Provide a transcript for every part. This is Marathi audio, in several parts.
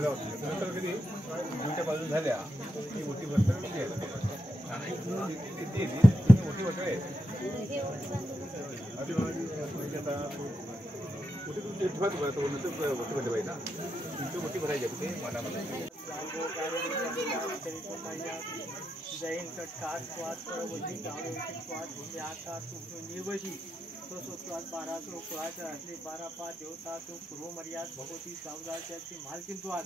माझा होता नंतर कधी ड्युट्या बाजून झाल्या की मोठी भरत मोठी भरत आहे मोठी पाहिजे ना तुमची मोठी भरायची कुठे मनामध्ये जैन कटकात स्वाद परवती गावची स्वाद आता तू निर्वशी तो स्वाद 12 तो स्वाद असले 12 5 देवता तो पूर्व मर्याद भगवती सावदाची मालकीन स्वाद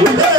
उदय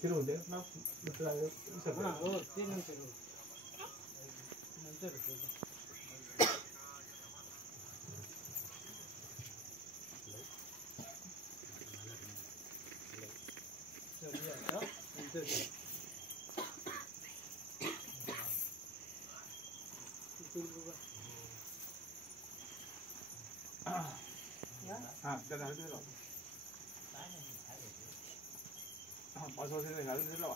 स्थिर होते ना हो ते नंतर हां त्याला घालून दिलं हां 5 वर्षाचं घालून दिलं बा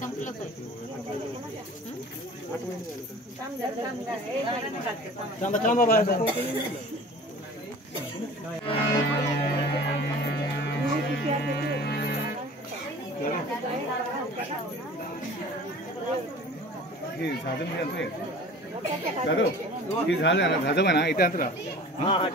संपलं पाहिजे झालं मी आणतोय दादा ही झालं ना झालं म्हणा इथे अंतरा हां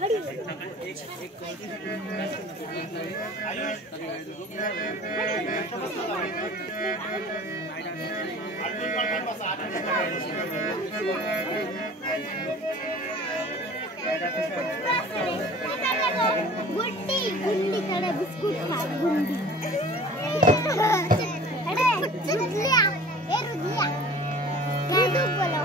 हडी गुंडी गुंडी कडे बिस्कुट खा गुंडी अरे रुदलिया ए रुदलिया क्या तू बोलो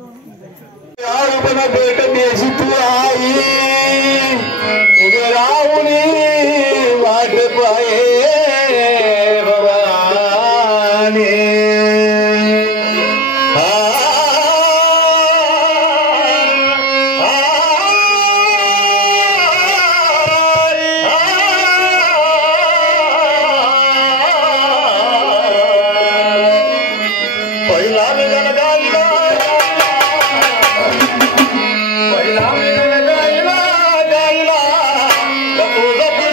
यार बना बेटा देसी तू आई रावणी वाट पाए भवानी पहिला वेगन गायला पहिला वेगन गायला गायला गपू गपू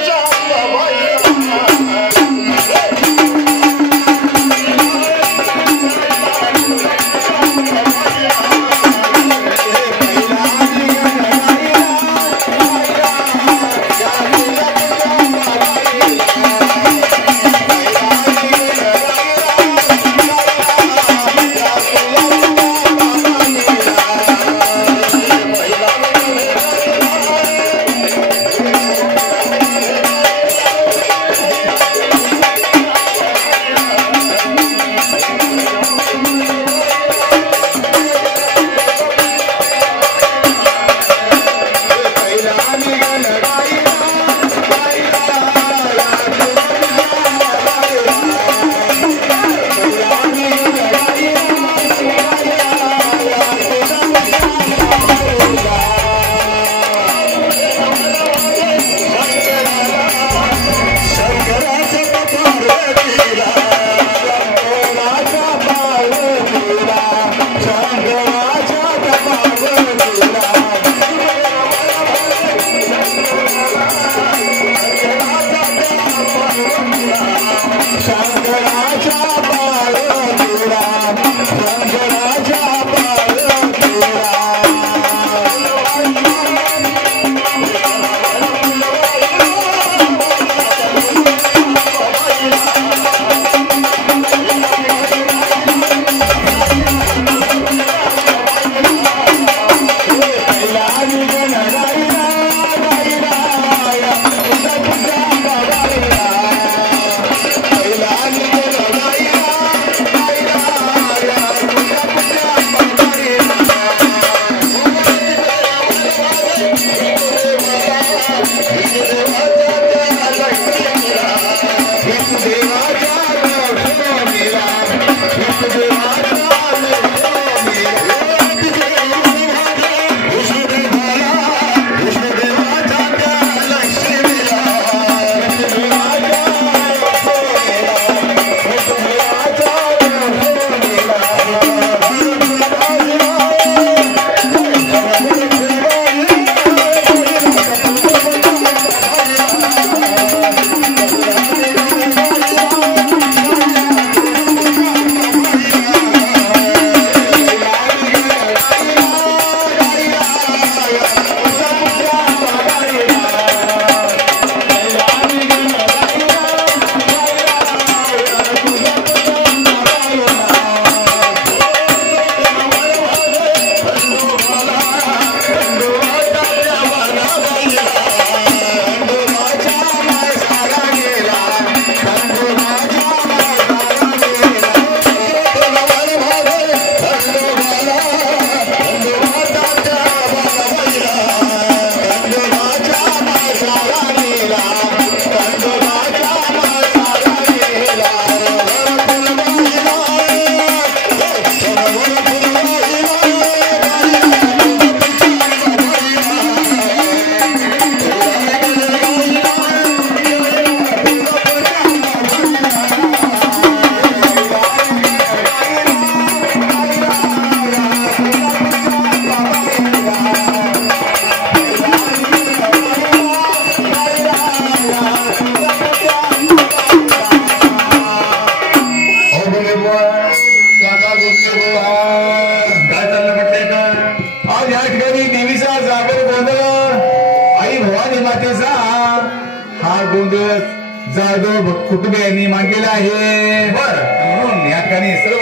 जाधव कुटुंबियांनी मांडलेला आहे. म्हणून या ठिकाणी सर्व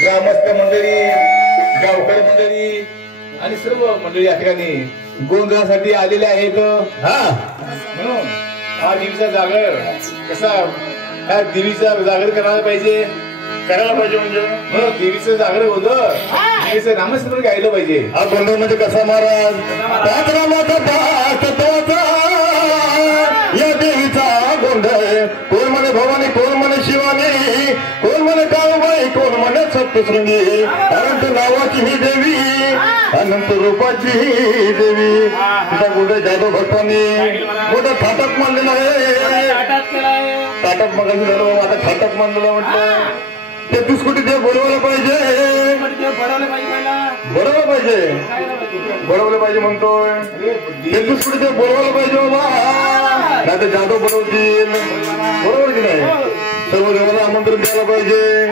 ग्रामस्थ मंडळी, गावकरी मंडळी आणि सर्व मंडळी या ठिकाणी गोंधळासाठी आलेले आहेत. म्हणून हा देवीचा जागर कसा, ह्या देवीचा जागर करायला पाहिजे, करायला पाहिजे म्हणजे म्हणून देवीचं जागर गोंधळ, देवीचं नामस्मरण गायलं पाहिजे. हा गोंधळ म्हणजे कसा महाराज, पाच नामाचा पाच तत्वाचा या देवीचा गोंधळ. कोण म्हणे भवानी, कोण म्हणे शिवानी, कोण म्हणे काळूबाई, कोण म्हणे सप्तशृंगी. अनंत नावाची ही देवी, अनंत रूपाची ही देवी. तिचा गोंधळ जाधव भक्तांनी मोठा थाटात मानलेला आहे. ताटात मगाशी झालं, आता थाटात मानलेलं म्हटलं. 33 कोटी देव बोलवायला पाहिजे, बोलवलं पाहिजे, बोलवलं पाहिजे म्हणतोय. 33 कोटी देव बोलवायला पाहिजे बाबा, नाही तर जाधव बोलवतील. बरोबर की नाही? सर्व देवाला आमंत्रण द्यायला पाहिजे,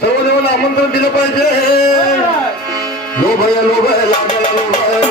सर्व देवाला आमंत्रण दिलं पाहिजे. लोभ आहे, लोभ आहे, लागायला लोभ आहे.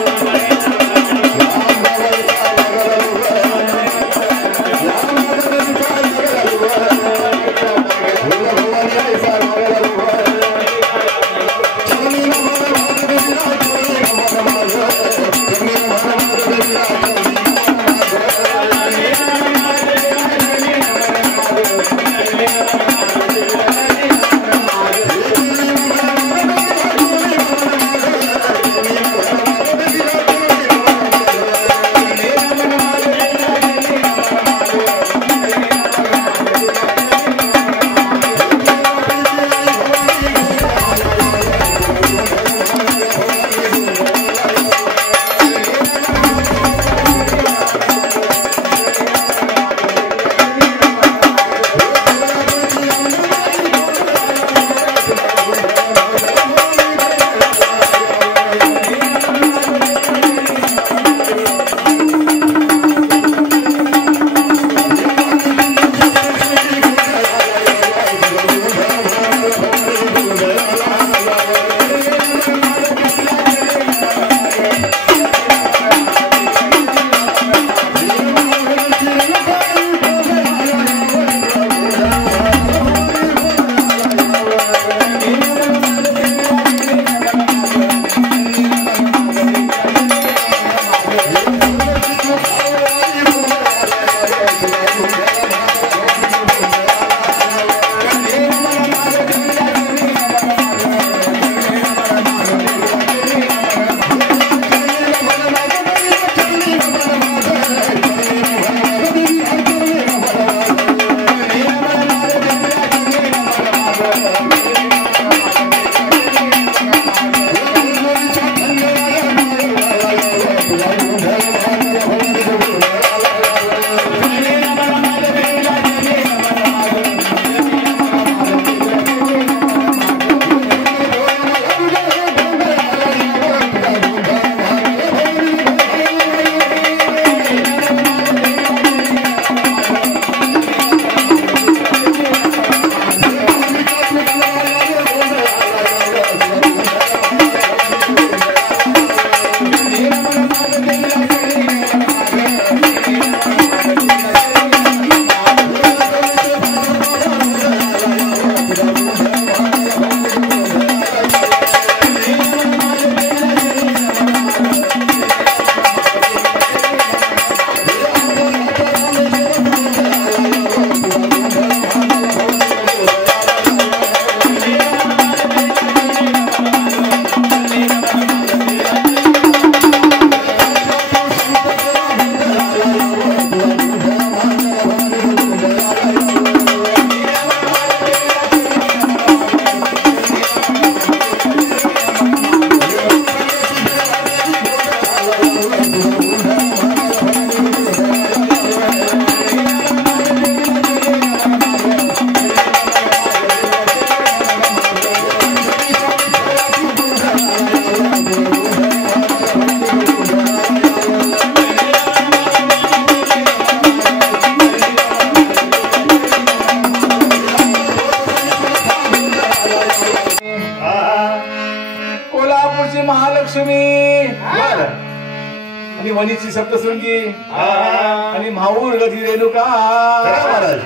आपली वणीची सप्तशृंगी आणि माहूर गती रेणुका महाराज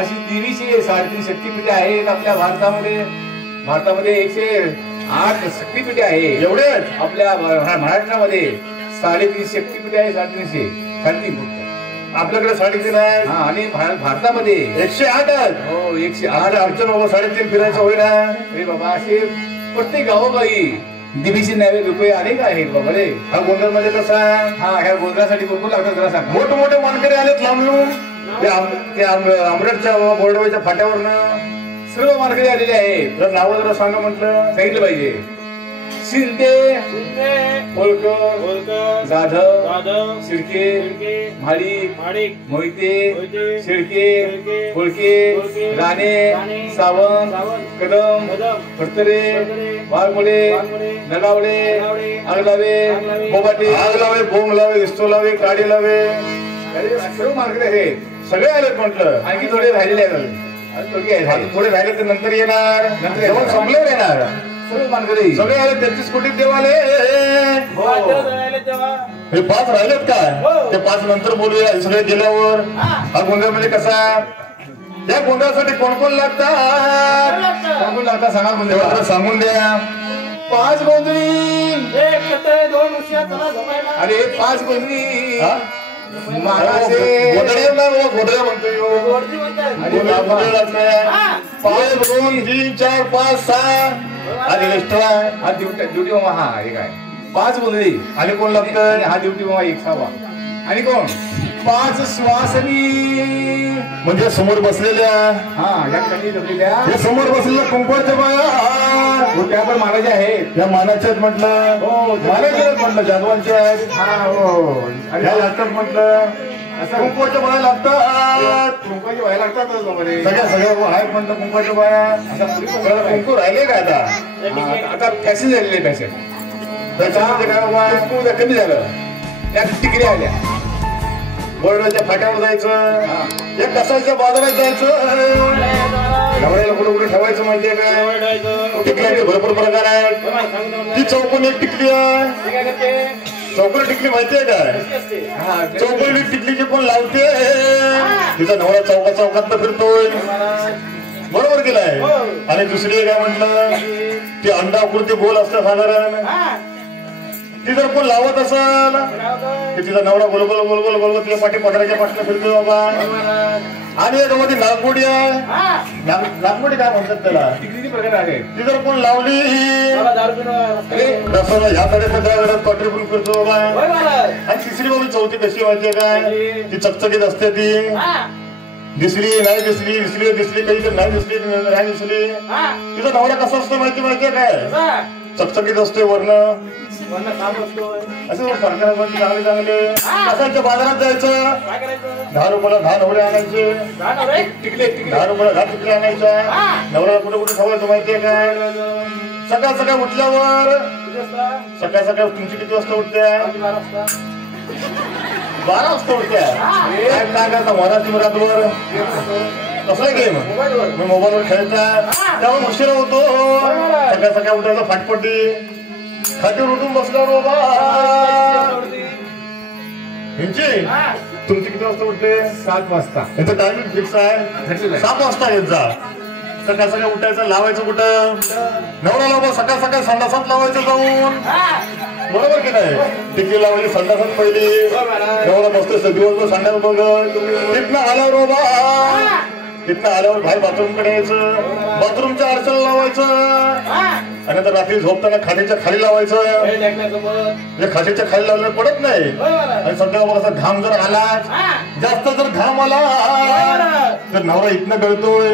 अशी 23 शक्तीपीठे आहेत आपल्या भारतामध्ये. भारतामध्ये 108 शक्तीपीठे आहेत. एवढे आपल्या महाराष्ट्रामध्ये 3.5 शक्तीपीठे आहे. 350 आपल्याकडे 3.5 आहे. आणि भारतामध्ये 108 आहेत. हो 108. अर्चन बाबा 3.5 फिरायचं होईना. अरे बाबा असे प्रत्येक गावोगावी देवीचे नैवे रुपये अनेक आहेत बाबा रे. हा गोंधळ मध्ये कसा ह्या गोंधळासाठी कोण लागतं जरा सांग. मोठे मानकरी आलेत लांबून ते आमरटच्या बोर्डवाच्या फाट्यावरनं सर्व मानकरी आलेले आहेत. जर नावं जरा सांगा म्हटलं सांगितलं पाहिजे. शिंदे, होळकर, जाधव, शिर्के, महाडिक, मोहिते, शेळके, कोळके, राणे, सावंत, कदम, फडतरे, वाघमोडे, नगावडे, आगलावे, बोबाटे, आग लावे, बोंब लावे, इस्तो लावे, काडी लावे, सर्व मानकरी आहेत. सगळे आलेत म्हटलं. आणखी थोडे राहिलेले आहेत. पुढे राहिले तर नंतर येणार. नंतर जेवण संपल्यावर येणार. सर्व मानकरी सगळे आले 33 कोटी देव आले. हे 5 राहिलेत काय? ते 5 नंतर बोलूया. हे सगळे गेल्यावर हा गोंधळ म्हणजे कसा? या गोंधळासाठी कोण कोण लागतात? सांगून लागता सांगा ते मात्र सांगून द्या. 5 गोंधळी. अरे 5 गोंधळी. गोंधळ गोंधळ म्हणतोय. 5 2 3 4 5 6 आणि एक्स्ट्रा हा ड्युटी मामा. हा हे काय 5 गोंधळी. आणि कोण लागतं? हा ड्युटी मामा 1 6. आणि कोण 5 श्वासनी म्हणजे समोर बसलेल्या या खाली जमलेल्या हे समोर बसलेल्या कुंकवाच्या बाया त्या पण मानाच्या आहेत. या मानाच्या आहेत म्हटलं. हो मानाच्या आहेत म्हटलं. जाधवांच्या आहेत. हो ह्या लागतात म्हटलं. कुंकवाच्या बाया लागतात. कुंकवाची व्हायला लागतातच वगैरे. सगळ्या आहेत म्हटलं कुंकवाच्या बाया. कुंकू राहिले का आता फॅशन झालेले फॅशन. त्याच्यामध्ये काय बाबा कुंकू कमी झालं. त्या टिकल्या आल्या. बोर्डाच्या फाट्यावर जायचं. या कसाच्या बाजारात जायचं. नवऱ्याला कुठे कुठे ठेवायचं माहितीये काय? टिकल्याचे भरपूर प्रकार आहेत. ती चौकोन एक टिकली आहे. चौकोन टिकली माहितीये काय? चौकोनी टिकलीची पण लावते. तिचा नवरा चौकात फिरतोय. बरोबर केलाय. आणि दुसरी काय म्हटलं ती अंडाकृती गोल असते साधारण. ती जर कोण लावत असेल की तिचा नवरा गोल तिच्या पाठी पदराच्या पाठला फिरतोय बाबा. आणि याच्यामध्ये नागमोडी आहे. नागमोडी काय म्हणतात त्याला? टिकलीचे प्रकार आहेत. ती जर कोण लावली दसरा ह्याकडे सगळ्याकडे पटरी पण फिरतो बाबा. आणि तिसरी बाबी चौथी कशी माहितीये काय? ती चकचकीत असते. ती दिसली नाही दिसली दिसली कधी तर नाही दिसली. तिचा नवरा कसा असतो माहितीये काय? चकचकीत असतोय वर्ण. असं सरकार चांगले कसाच्या बाजारात जायचं. 10 रुपयाला 10 नवरे आणायचे. 10 रुपयाला 10 टिकले आणायच्या. नवऱ्याला कुठे कुठे ठेवायचं माहितीये काय? सकाळ उठल्यावर सकाळ तुमची किती वाजता उठत्या? 12 वाजता उठत्या. काय करता मराठी रात्रभर कसला गेम मी मोबाईलवर खेळता. त्यामुळे उशिरा होतो. सकाळ उठायचा फाटपट्टी. खातीवर उठून बसल्यावर बाबा यांची तुमची किती वाजता उठते? 7 वाजता. यांचं टायमिंग फिक्स आहे. 7 वाजता येत जा. सकाळ उठायचं. लावायचं कुठं? नवरा बाबा सकाळ संडासात लावायचं जाऊन. बरोबर की नाही? टिकली लावली संडासात पहिली. नवरा बसतोय दिवसभर संडास बघत. तिथनं आल्यावर बाबा बाहेर बाथरूम कडे यायचं. बाथरूमच्या अडचण लावायचं. आणि आता रात्री झोपताना खाटीच्या खाली लावायचं. खाटीच्या खाली लावलं पडत नाही. आणि सध्या बाबा असा घाम जर आला जास्त जर घाम आला तर नवरा इथनं गळतोय.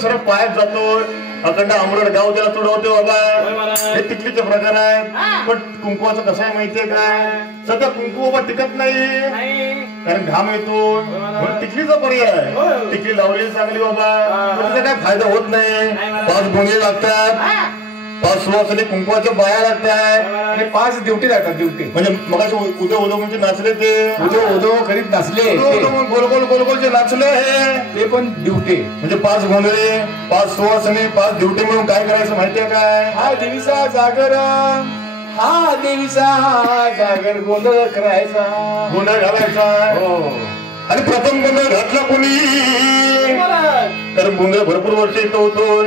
सरळ पायात जातोय. अखंड आमरड गाव त्याला तुडवते बाबा. हे टिकलीचे प्रकार आहेत. पण कुंकवाचं कसं आहे माहितीये काय? सध्या कुंकू बाबा टिकत नाही. कारण घाम येतो. म्हणून टिकलीचा पर्याय. टिकली लावलेली चांगली बाबा. त्याचा काय फायदा होत नाही. 5 गोंधळी लागतात. 5 सुवासिनी कुंकवाच्या बाया लागतात. आणि 5 ड्युटी लागतात. ड्युटी म्हणजे मगाशी उद्या म्हणजे नाचले ते उदो करीत नाचले. गोल जे नाचले ते पण ड्युटी. म्हणजे 5 गोंधळी 5 सुवासिनी 5 ड्युटी म्हणून काय करायचं माहितीये काय? हा देवीचा जागर हा देवीचा जागर गोंधळ करायचा, गोंधळ घालायचा. हो. आणि प्रथम गोंधळ घातला कोणी तर गोंधळ भरपूर वर्ष इथं होतो.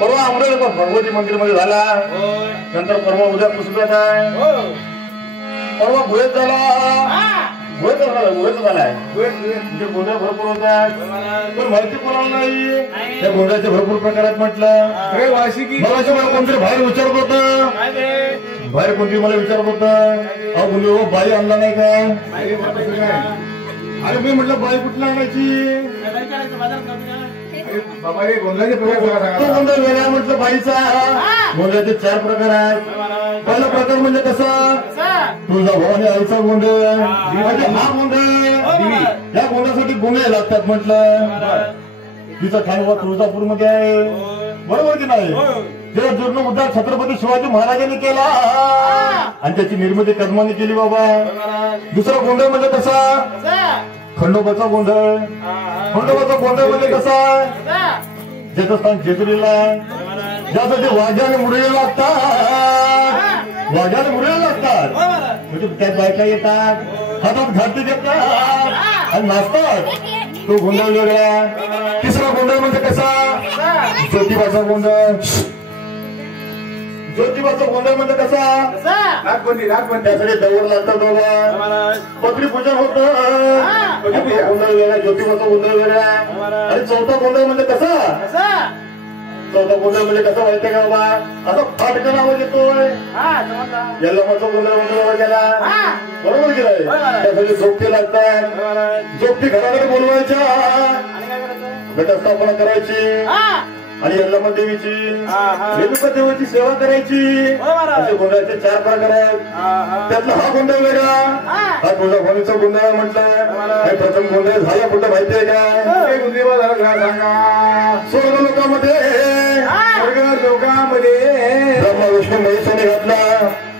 परवा अमरावती भगवती मंदिर मध्ये झाला. नंतर परवा उद्या पुस्तकात आहे. परवा गुहेत झाला. गुहेत झालाय. म्हणजे गोंधळ भरपूर होतात. पण माहिती कोणाला नाही. त्या गोंधळाचे भरपूर प्रकारात म्हटलं. मला कोणतरी बाहेर विचारत होतं. बाहेर कोणतरी मला विचारत होतं, अहो बोललो बाई आणला नाही काय. अरे मी म्हटलं बाई कुठला आणायची. तो गोंधळ वेगळा म्हटलं बाईचा. गोंधळाचे 4 प्रकार आहेत. पहिला प्रकार म्हणजे कसा तुळजाभवानी आईचा गोंधळ. म्हणजे हा गोंधळ या गोंधळासाठी गोंधळ लागतात म्हटलं. तिचा ठाणवा तुळजापूर मध्ये आहे. बरोबर की नाही. जेव्हा जीर्णोद्धार छत्रपती शिवाजी महाराजांनी केला आणि त्याची निर्मिती कदमांनी केली बाबा. दुसरा गोंधळ म्हणजे कसा खंडोबाचा गोंधळ. खंडोबाचा गोंधळ म्हणजे कसा ज्याचं स्थान जेजुरीला आहे. ज्यासाठी वाघ्या आणि मुरळी लागतात. वाघ्या आणि मुरळी लागतात. म्हणजे त्यात बायका येतात, हातात घाटी घेतात आणि नाचतात. तो गोंधळ वेगळा. तिसरा गोंधळ म्हणजे कसा ज्योतिबाचा गोंधळ. ज्योतिबाचा गोंधळ म्हणजे कसा नागबंदी. त्यासाठी दौड लागतात बाबा. पत्री पूजन होतं. गोंधळ वेगळा. ज्योतिबाचा गोंधळ वेगळा. आणि चौथा गोंधळ म्हणजे कसा चौथा गोंधळ म्हणजे कसा माहितीये का बाबा आता फाटकन आवाज येतोय. यल्लमाचा गोंधळ म्हणजे आवाज गेला. बरोबर गेलाय. त्यासाठी जोपटी लागतात. जोपटी घराकडे बोलवायच्या, घटस्थापना करायची आणि यल्लमा देवीची रेणुका देवीची सेवा करायची. असे गोंधळाचे 4 प्रकार आहेत. त्यातला हा गोंधळ वेगळा. हा तुळजाभवानीचा गोंधळ म्हटलं. प्रथम गोंधळ झाला कुठं माहितीये का स्वर्ग लोकामध्ये ब्रह्मा विष्णू महेशाने घातला.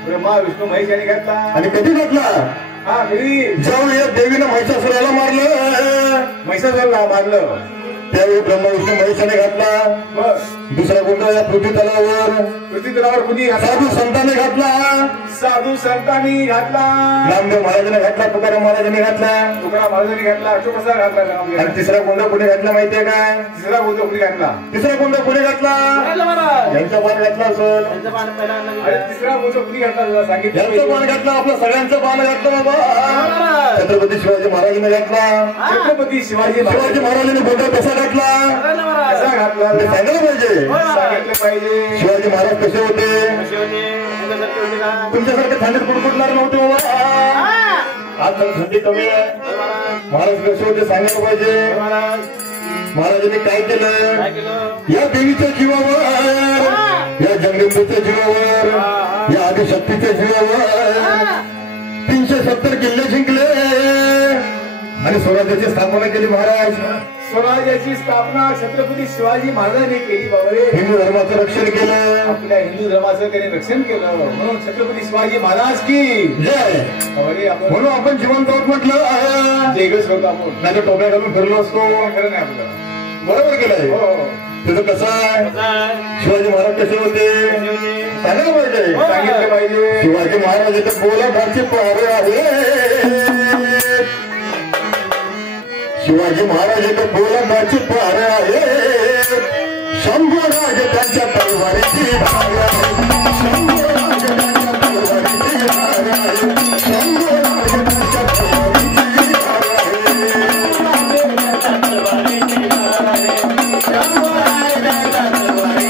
ब्रह्मा विष्णू महेशाने घातला. आणि कधी घातला ज्यावेळी या देवीनं महिषासुराला मारलं. महिषासुराला मारलं त्यावेळी ब्रह्मा विष्णू महेशाने घातला. दुसरा गोंधळ या पृथ्वी तलावर कुणी साधू संतांनी घातला. साधू संतांनी घातला. नामदेव महाराजांनी घातला. तुकाराम महाराजांनी घातला. तुकाराम महाराजांनी घातला. अशोक कसा घातला. आणि तिसरा गोंधळ कुणी घातला माहितीये काय. तिसरा गोंधळ कुणी घातला. तिसरा गोंधळ कुणी घातला यांचा बाण घातला असेल. तिसरा गोंधळ कुणी घातला सांगितलं. यांचं बाण घातला. आपलं सगळ्यांचं बाण घातलं बाबा. छत्रपती शिवाजी महाराजांनी घातला. छत्रपती शिवाजी महाराजांनी गोंधळ कसा घातला कसा घातला सांगितलं पाहिजे. सांगितलं पाहिजे. शिवाजी महाराज कसे होते तुमच्यासारखे थंडीत कुडकुडणार नव्हते बाबा. आज थंडी कमी आहे. महाराज कसे होते सांगायला पाहिजे. महाराजांनी काय केलं या देवीच्या जीवावर, या जगदंबेच्या जीवावर, या आदिशक्तीच्या जीवावर 370 किल्ले जिंकले आणि स्वराज्याची स्थापना केली. महाराज स्वराज्याची स्थापना छत्रपती शिवाजी महाराजांनी केली. बाबा हिंदू धर्माचं रक्षण केलं. आपल्या हिंदू धर्माचं त्यांनी रक्षण केलं. म्हणून छत्रपती शिवाजी महाराज की जय. म्हणून आपण जिवंत आहोत म्हटलं. जयगच होतो आपण. नाही तर टोप्या घालून फिरलो असतो. खरं नाही आपलं. बरोबर केलंय. तिथं कसं आहे शिवाजी महाराज कसे होते सांगायला पाहिजे. सांगितलं पाहिजे. शिवाजी महाराज इथं बोलाचे पारे आहे. शिवाजी महाराज इथं बोलाचे पारे आहे. शंभूराज त्यांच्या तलवारीची धार आहे. शंभूराज त्यांच्या तलवारीची धार आहे. शंभूराज त्यांच्या तलवारीची धार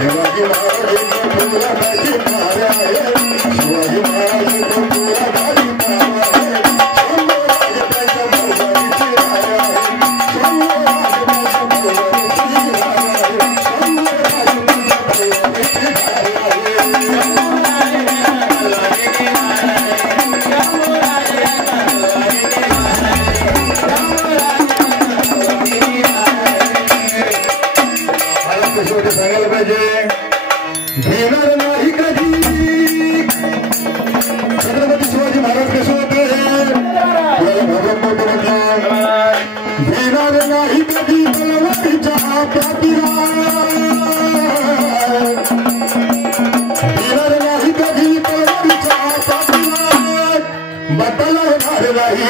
शिवाजी महाराज बोलाचे पारे आहे. शिवाजी महाराज सांगायला पाहिजे. घेणार नाही कधी छत्रपती शिवाजी महाराज कसे होते म्हटलं. घेणार नाही कधी तलवारीच्या हातातील बदला होणार नाही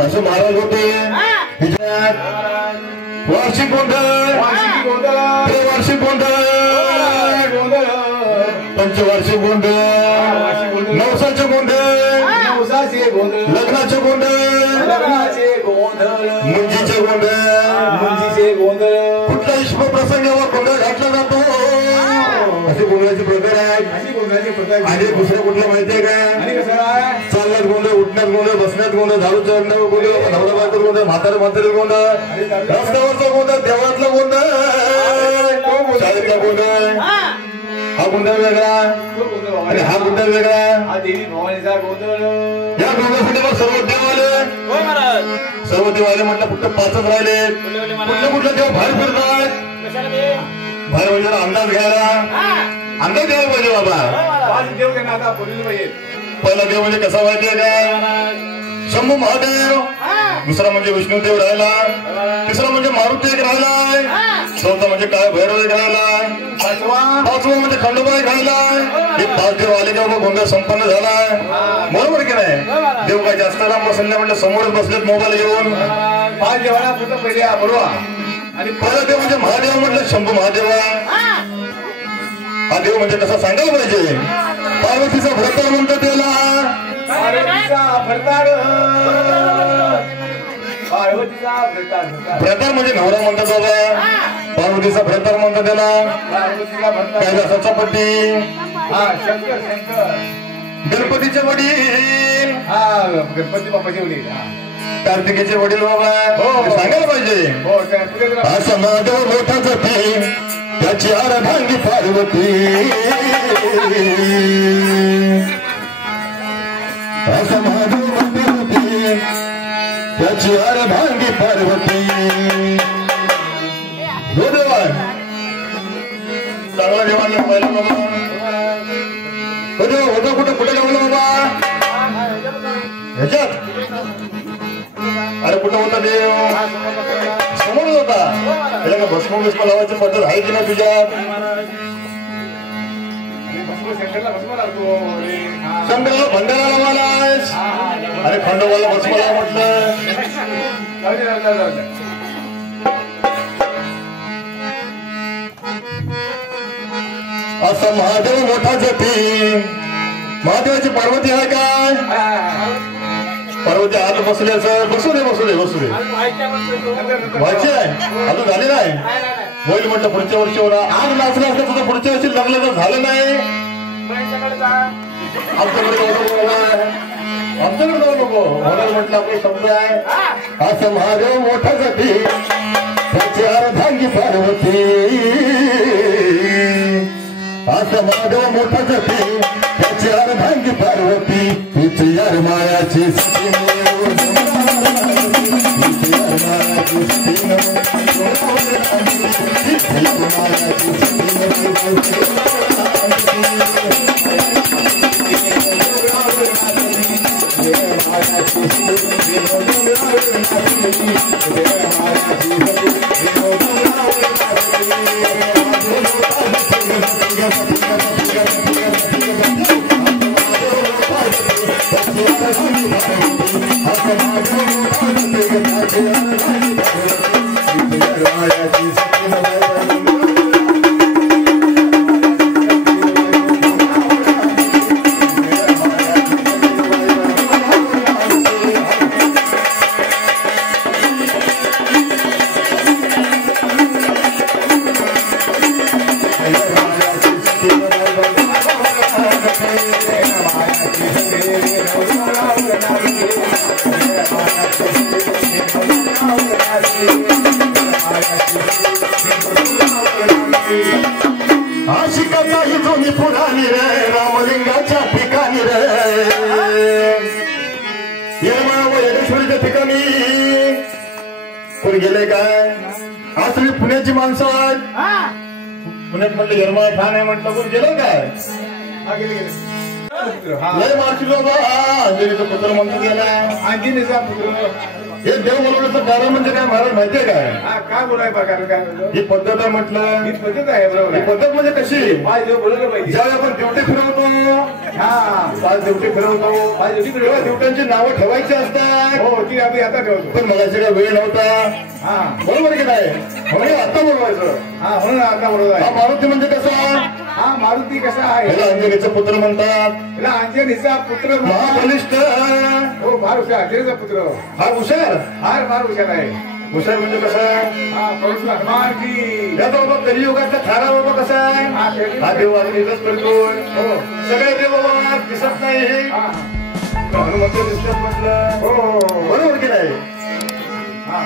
असं महाराज होते वार्षिक गोंधळ वार्षिक गोंधळ पंचवार्षिक गोंधळ नवसाचे गोंधळ लग्नाचे गोंधळ मुंजीचे गोंधळ कुठलाही शुभ प्रसंग व गोंधळ घातला जातो असे गोंधळाचे प्रकार आहेत आणि दुसरं कुठलं माहितीये का चालण्यात गोंधळ उठण्यात गोंधळ बसण्यात गोंधळ झाडू चढण्यावर गोंधळ नवरा बायकोचा गोंधळ म्हातारे गोंधळ रस्त्यावरचा गोंधळ देवळातला गोंधळ शाळेतला गोंधळ हा गोंधळ वेगळा आणि हा गोंधळ वेगळा या गोंधळासाठी मग सर्व देव आले म्हटलं फक्त 5च राहिले कुठलं देव बाहेर फिरतात बाहेर म्हणजे अंदाज घ्यायला अंदाज घ्यायला पाहिजे बाबा पहिला देव म्हणजे कसा माहितीये का शंभू महादेव दुसरा म्हणजे विष्णुदेव राहिला तिसरा म्हणजे मारुती एक राहिलाय चौथा म्हणजे काय भैरव एक राहिलाय पाचवा म्हणजे खंडोबा एक राहिलाय हे 5 देव आले का मग गोंधळ संपन्न झालाय बरोबर की नाही देव काय जास्त लांब बसले म्हणजे समोरच बसलेत मोबाईल घेऊन 5 देवाला फक्त पहिले बरोबर आणि पहिला देव म्हणजे महादेव म्हटलं शंभू महादेव हा देव म्हणजे कसा सांगायला पाहिजे पार्वतीचा भरतार म्हणतो त्याला भ्रतार म्हणजे नवरा म्हणतात बाबा पार्वतीचा भ्रतार म्हणतो त्याला कैलासाचा पती गणपतीचे वडील गणपती बाप्पाचे वडील कार्तिकेचे वडील बाबा सांगायला पाहिजे असं महादेव मोठा जाते त्याची आराधांगी पार्वती असं महादेव मोठे होते त्याची आराधांगी पार्वती हो देवा चांगला देवाला पाहिलं बाबा हो देवा होता कुठे लावलं बाबा ह्याच्यात अरे कुठं होता देव समोर होता त्याला का भस्म लावायची पद्धत आहे की नाही तुझ्यात शंकरला भंडारा लावायलास अरे खंडोबाला भस्म लाव म्हटलं असं महादेव मोठा जती महादेवाची पार्वती आहे काय पार्वती आत बसले सर बसू दे व्हायचे आहे अजून झाले नाही होईल म्हटलं पुढच्या वर्षी होणार आज नाचलं असलं तुझं पुढच्या वर्षी लग्न तर झालं नाही आमच्याकडे जाऊ नको होणार म्हटलं आपलं शब्द आहे असं महादेव मोठा जाती त्याची अर्धांगी पार्वती असं महादेव मोठा जाती त्याची अर्धांगी पार्वती तिची यार मायाची आशिकाचा ही जुनी पुराणी रे रामलिंगाच्या ठिकाणी रे येडेश्वरीच्या ठिकाणी कोण गेले काय असली पुण्याची माणसं आहेत पुण्यात म्हटलं यरमाळ ठाण आहे म्हटलं कोण गेलं काय लय मार्ची बाबा अंजनीचा पुत्र म्हणतो गेला अंजनीचा पुत्र हे देव बोलवण्याचं कारण म्हणजे काय महाराज माहितीये काय काय बोलाय प्रकार काय ही पद्धत आहे म्हटलं ही पद्धत आहे बरोबर ही पद्धत म्हणजे कशी पाच देव बोलवलं पाहिजे ज्यावेळी आपण दिवटे फिरवतो हा पाच दिवटे फिरवतो पाच दिवटी तेव्हा दिवट्यांची नावं ठेवायची असतात हो ती आम्ही आता ठेवतो पण मगाशी काय वेळ नव्हता हा बरोबर की नाही म्हणून आता बोलवायचं हा म्हणून आता बरोबर हा आहे मारुती म्हणजे कसा हा मारुती कसा आहे ह्याला अंजनीचा पुत्र म्हणतात त्याला अंजनीचा पुत्र महाबलिष्ठ हो फार हुशार अंजनीचा पुत्र हा हुशार फार हुशार आहे हुशार म्हणजे कसा हा परशुराम हनुमान की या बाबा कलियुगातला थारा बाबा कसा आहे हा देव आपण इथंच करतोय हो सगळे देव बाबा दिसत नाही हा हनुमंत दिसतात म्हटलं हो बरोबर की नाही हा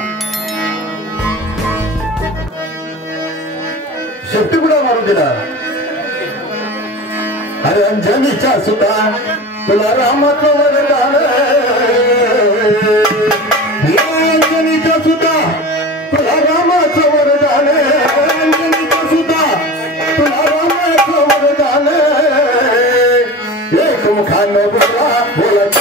शेपटी कुठे मारू दिला अरे अंजनीच्या सुद्धा तुला रामाचं वरदान अंजनीच्या सुद्धा तुला रामाचं वरदान अंजनीच्या सुद्धा तुला रामाचं वरदान एक मुखानं बोला बोलत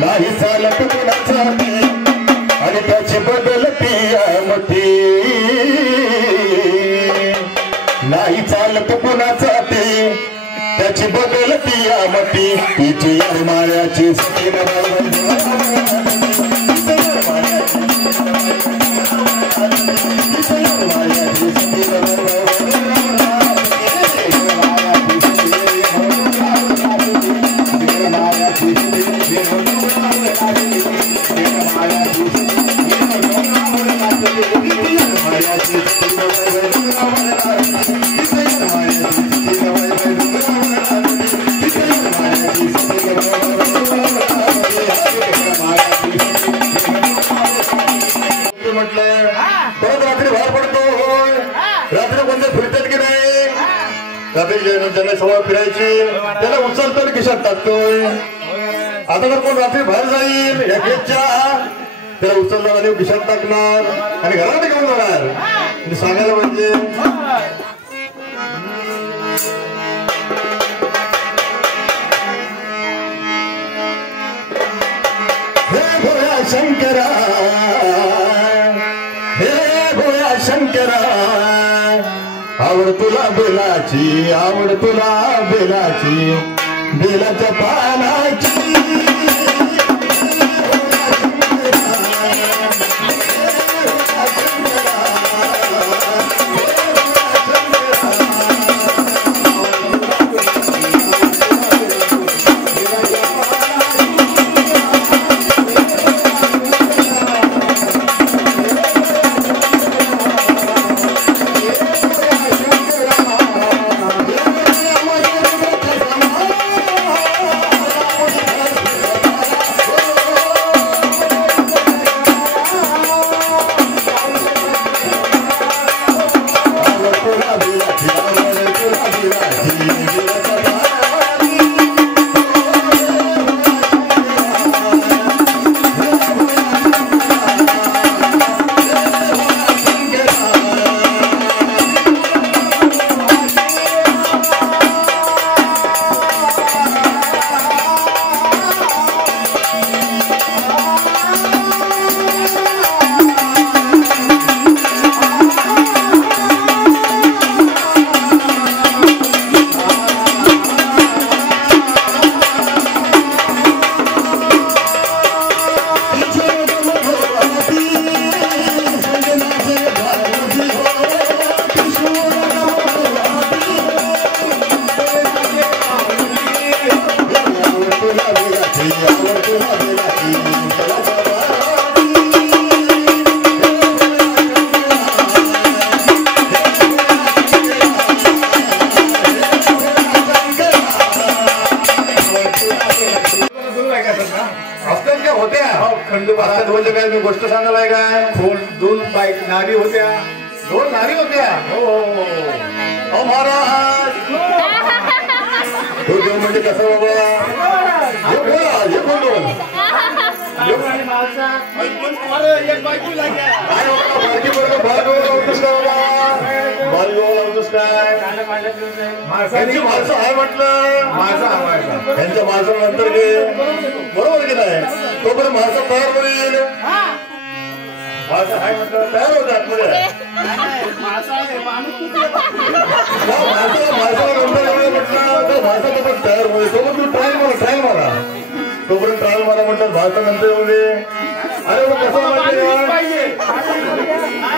नाही चालत कुणाचा आणि त्याची बदलती मती नाही चालत कुणाचा त्याची बदलती मती तिची माळ्याची ज्याला सवय फिरायची त्याला उचलतो आणि खिशात टाकतोय. आता जर कोण रात्री बाहेर जाईल या गेटच्या त्याला उचलणार आणि खिशात टाकणार आणि घरात घेऊन जाणार सांगायला म्हणजे हे भोया शंकरा हे भोया शंकरा आवड तुला बेलाची आवड तुला बेलाची बेलाच्या पानाची गोष्ट सांगायला काय दोन बाईक नारी होत्या. 2 नारी होत्या. हो महाराज तो देव म्हणजे कसं बाबा हे बोला हे बोलून एक बायको लागल्या. काय बाबा बारकी बरोबर बालगोळ लावतोस का बाबा बालगोळ लावतोस काय त्यांची माणसं आहे म्हटलं त्यांच्या माणसानंतर घे बरोबर की नाही तोपर्यंत माणसं तयार होईल माणसं आहे म्हटलं तयार होतात मध्ये माणसाला नंतर एवढं म्हटलं तर माणसाला पण तयार होईल तोपर्यंत ट्रायल मारा तोपर्यंत ट्रायल मारा म्हटलं भाषा नंतर येऊ दे. अरे मग कसं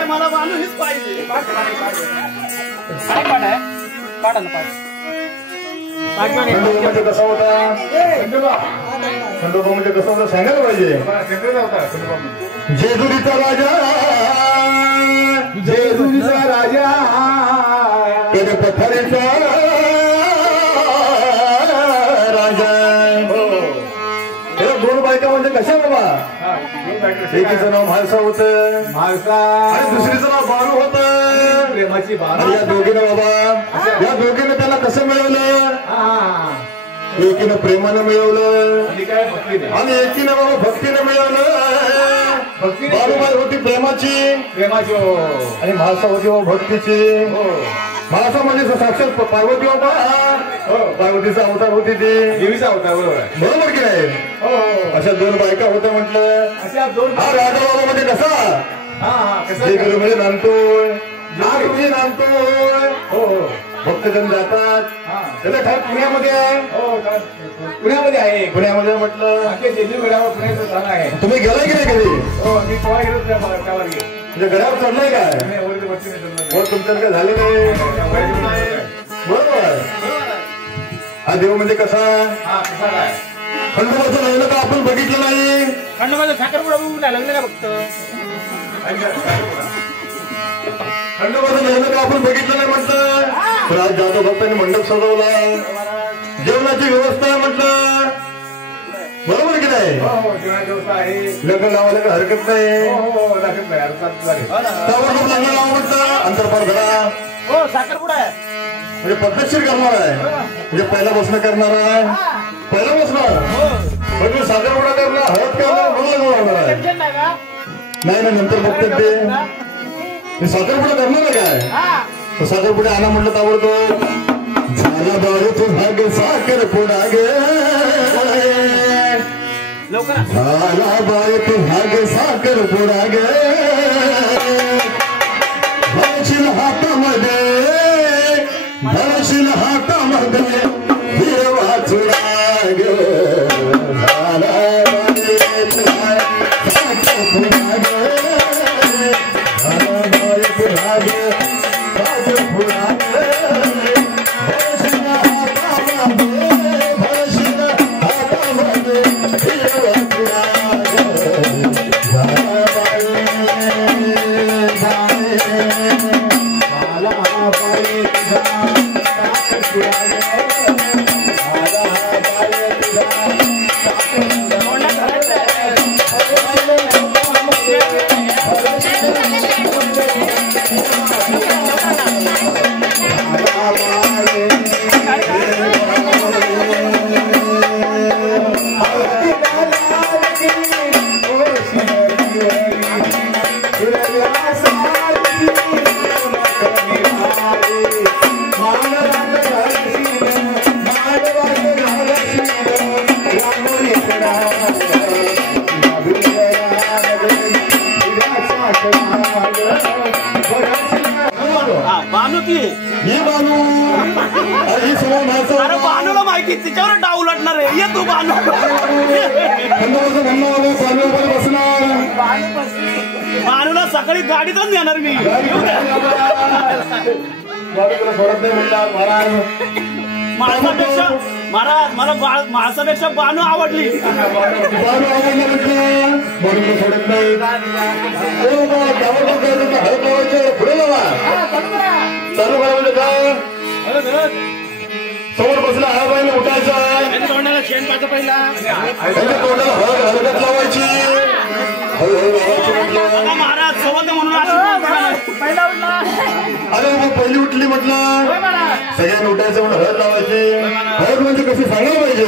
मला माणूसच पाहिजे. खंडोबा म्हणजे कसा होता खंडोबा म्हणजे कसं होता सांगायला पाहिजे. जेजुरीचा राजा कधी पठारीचा राजा. त्याला 2 बायका म्हणजे कशा बाबा एकीचं नाव म्हाळसा होतं आणि दुसरीचं नाव बानू होतं प्रेमाची आणि या दोघीनं बाबा या दोघीनं त्याला कसं मिळवलं एकीनं प्रेमानं मिळवलं आणि एकीनं बाबा भक्तीनं मिळवलं. बालूबाई होती प्रेमाची आणि म्हाळसा होती भक्तीची. म्हाळसा म्हणजे साक्षात पार्वती बाबा पार्वतीचा अवतार होती ती देवीचा होता. बरोबर की नाही. अशा 2 बायका होत्या म्हटलं. हा राजा बाबा म्हणजे कसा म्हणजे नांदतोय भक्तजन जातात त्याला ठार पुण्यामध्ये आहे. पुण्यामध्ये आहे. पुण्यामध्ये म्हटलं जेजू गडावर पुण्याचं स्थान आहे. तुम्ही गेलाय की नाही कधी मी केव्हा गेलो त्यावर म्हणजे गडावर चढलाय काय हो तुमच्याकडे झाले नाही बरोबर. हा देव म्हणजे कसा खंडोबाचं लग्न का आपण बघितलं नाही. खंडोबाचं साखरपुडा लग्न का फक्त खंडोबाचं लग्न का आपण बघितलं नाही म्हटलं. राज जाधव भक्तांनी मंडप सजवला जेवणाची व्यवस्था आहे म्हटलं बरोबर की नाही. लग्न लावायला काही हरकत नाही त्यावर लग्न लावा म्हटलं अंतरपार घडा साखरपुडा आहे म्हणजे पद्धतशीर करणार आहे म्हणजे पहिला बसणं करणार आहे पहिला बसणार म्हणजे साखरपुडा करणार हळद करणार म्हणून होणार आहे. नाही नंतर बघतात ते साखरपुडा करणार आहे काय साखरपुडे आणा म्हटलं ताबडतोब झाला बाळू तू भाग साखरपुडा गे झाला बाळू तू भाग साखरपुडा गे भरशील हातामध्ये हिरवा चुडा गे झाला बानूला माहिती तिच्यावर डाव उलटणार आहे. ये तू बानू बानूला सकाळी गाडीतच नेणार मी. माणसापेक्षा महाराज मला माणसापेक्षा बानू आवडली. समोर बसला हळद उठायचा तोंडाला शेण पाहतो पहिला त्यांच्या तोंडाला हळद लावायची महाराज सोबत म्हणून पहिला उठला. अरे मग पहिली उठली म्हटलं सगळ्यांना उठायचं म्हणून हळद लावायची. हळद म्हणजे कशी सांगायला पाहिजे.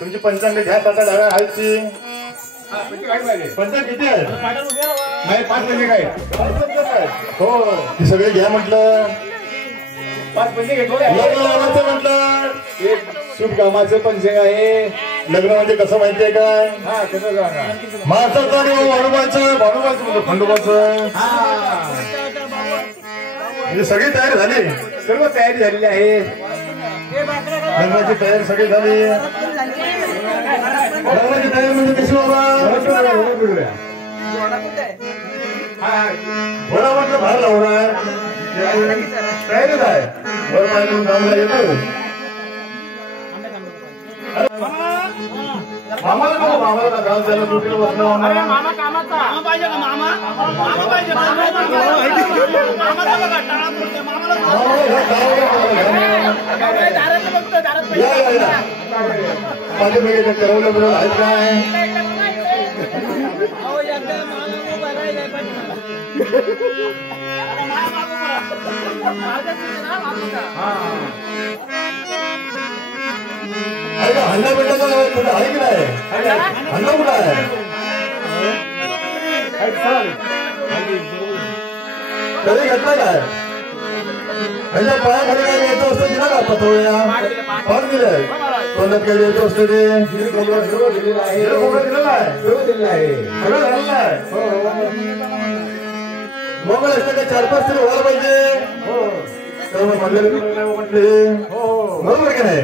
तुमची पंचांग घ्या 7-8 आहेची. पंचांग किती आहे? नाही 5 म्हणजे काय हो ती सगळे घ्या म्हटलं. 5 म्हणजे लग्न म्हटलं एक शुभ कामाचं पंचांग आहे. लग्न म्हणजे कसं माहितीये काय? माणसाचं आणि भानुबाचं म्हणजे खंडोबाचं म्हणजे सगळी तयारी झाली. सर्व तयारी झालेली आहे. लग्नाची तयारी सगळी झाली. लग्नाची तयारी म्हणजे कशी बाबा घोडा म्हटलं बाहेर लावणार तयारीच आहे. वर पाहिजे कामाला येतो. मामाला गाव त्याला ड्युटीला बसलं. मामा कामाचा मामा पाहिजे ना. मामा पाहिजे पाठीमागे करवलं बरोबर आहेत काय? हल्ला भेटायचा कुठं आहे की नाही? हल्ला कुठं आहे? कधी घेतला काय? ह्याच्या पायाखाली काय घ्यायचं असतं दिला का पतोया? फार दिलंय. तोंडात काय द्यायचं असतं ते सर्व दिलेलं आहे सगळं झालेलं आहे मोबाईल असतं का 4-5 तरी व्हायला पाहिजे सर्व म्हटले बरोबर का नाही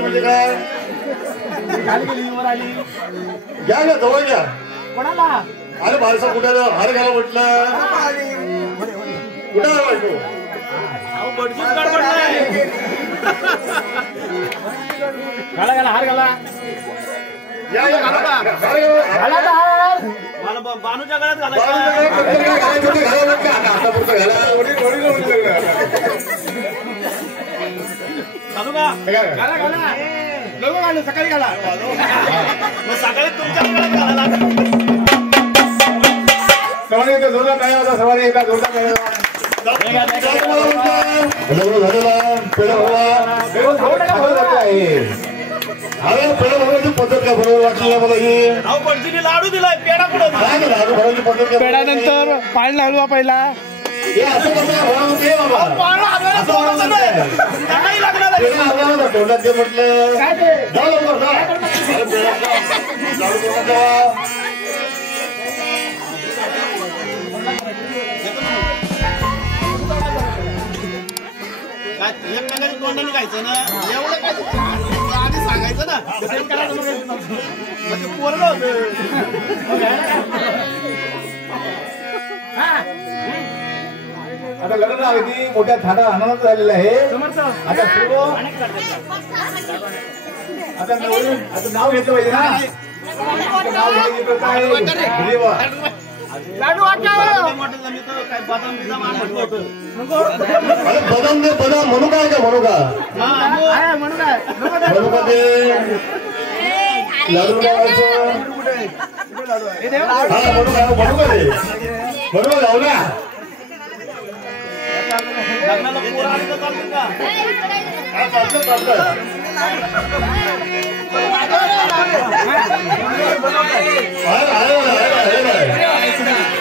म्हणजे काय घ्या ना जवळ घ्या कोणाला अरे बाळसा कुठे हार घ्यायला म्हटलं कुठे बायको घाला घाला हार घाला बानूच्या गळ्यात चालू का घाला घाला लोक घालू सकाळी घाला सकाळी तुमच्या गळ्यात घाला जोरदार काय होता सवारी एका जोरदार काय पद्धत काय बरोबर वाटली मला ही लाडू दिलाय पेढा कुठं लाडू भरायची पद्धत पेढ्यानंतर पाणी लाडू पहिला तोंडात ते म्हटलं तोंडाने खायचं ना एवढं काय आधी सांगायचं ना म्हणजे पोरं होतं आता लग्न अगदी मोठ्या थाटा आनंद झालेला आहे आता आता नाव घेतलं पाहिजे ना नाव घेतलं काय लाडू काय बदाम दे बदाम म्हणू काय का म्हणू का म्हणू काय म्हणू का ते लाडू हा म्हणू का म्हणू का ते म्हणू का जाऊ ना लग्नाला पोरं आली तर चालतील का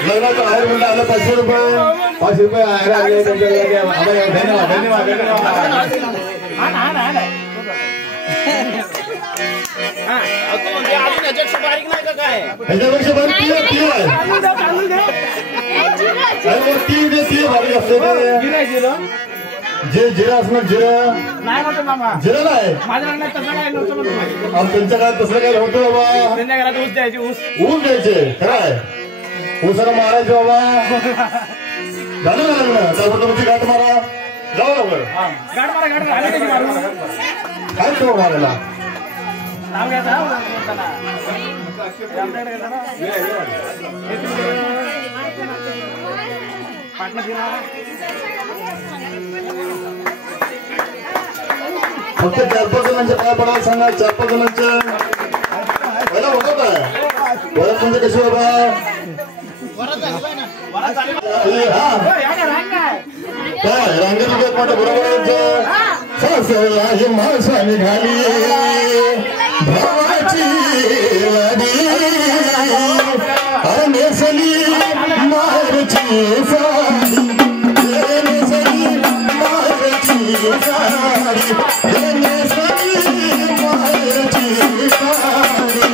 लग्नाचं बाहेर म्हणलं आलं 500 रुपये 5 रुपये धन्यवाद धन्यवाद ह्याच्यापेक्षा बारीक ती बारीक असते जे जिरं असणार जिरं नाही होतं मामा जिरं नाही माझ्या लग्नात तसं काय नव्हतं म्हणतो आणि त्यांच्या काळात तसं काय होतं बाबा त्यांच्या घरात ऊस द्यायची ऊस ऊस द्यायचे काय ऊसाला मारायचे बाबा झालं ना लग्न त्यावर तुमची गाठ मारा जाऊ लवकर गाड मारा गाड आले कधी मारू काय तो मारायला नाव घ्यायचं आमच्याकडे घेता ना पाटणा फिरा फक्त 4-5 जणांच्या काय पडायला सांगा 4-5 जणांच्या पहिला होतं काय परत म्हणजे कशी बाबा काय रांगेत मोठं बरोबर सासला माणसा निघाली भावाची नेसली माहेरची साडी नेसली माहेरची साडी नेसली माहेरची साडी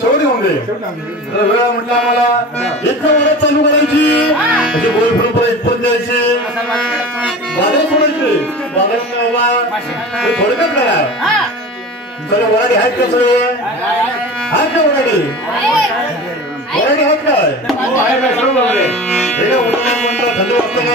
शेवटी होऊन दे वेळा म्हटलं आम्हाला एक वेळा चालू करायची म्हणजे गोळी फिरून इथपर्यंत द्यायची बागायत सोडायची बागायत थोडक्यात करा सगळे वराडी आहेत का सगळे आहेत का वराडी वराडी आहेत काय थंड वाजता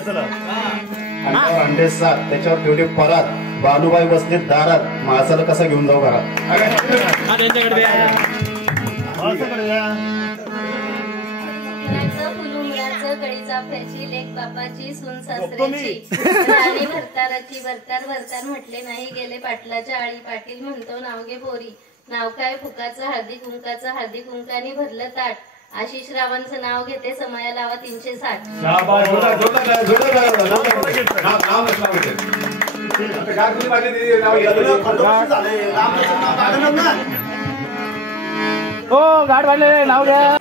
अंडे 7 त्याच्यावर ठेवले परात बालूबाई बसले दारात माणसाला कसा घेऊन जाऊ घरात कळीचा फ्याची लेक बापाची सून सासऱ्याची राणी भरताराची भरतार भरतार म्हटले नाही गेले पाटलाच्या आळी पाटील म्हणतो नाव घे बोरी नाव काय फुकाचं हळदी कुंकानी भरलं ताट आशिष रावांचं नाव घेते समया लावा 360 हो गाठ वाढले नाव घ्या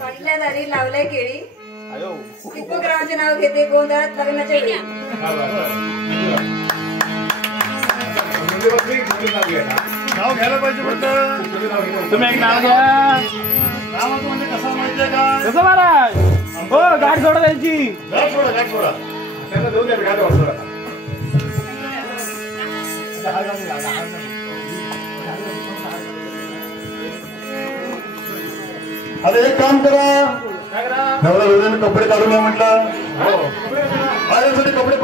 पाटल्या दारी लावलंय केळी दीपकरावांचे नाव घेते गोंधळात लग्नाच्या वेळी नाव घ्यायला पाहिजे फक्त तुम्ही एक नाव घ्या नावाचं म्हणजे कसं माहितीये का कसं महाराज हो गाठ सोडा त्यांची गाठ सोडा त्यांना दोन द्या गाठ वाढ अरे एक काम करा नवरा वेळेने कपडे काढून या म्हटलं माझ्यासाठी कपडे